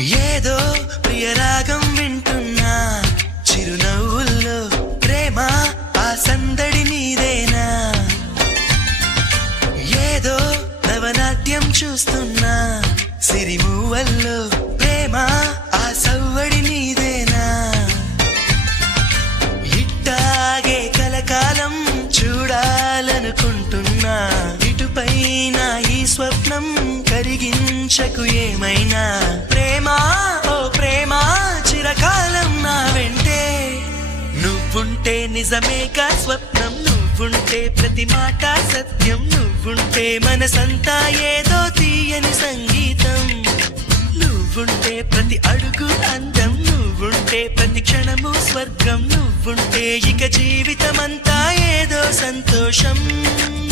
ఏదో ప్రియరాగం వింటున్నా చిరునవ్వుల్లో ప్రేమ ఆ సందడి నీదేనా ఏదో నవనాట్యం చూస్తున్నా సిరిమూవల్లో ప్రేమ ఆ సవ్వడి నీదేనా ఇట్టాగే కలకాలం చూడాలనుకుంటున్నా ఇటుపైన ఈ స్వప్నం కరిగించకు ఏమైనా ప్రేమ ఓ ప్రేమ చిరకాలం నా వెంటే నువ్వుంటే నిజమేగా స్వప్నం నువ్వుంటే ప్రతి మాట సత్యం నువ్వుంటే మనసంతా ఏదో తీయని సంగీతం నువ్వుంటే ప్రతి అడుగు అందం నువ్వుంటే ప్రతి క్షణము స్వర్గం నువ్వుంటే ఇక జీవితమంతా ఏదో సంతోషం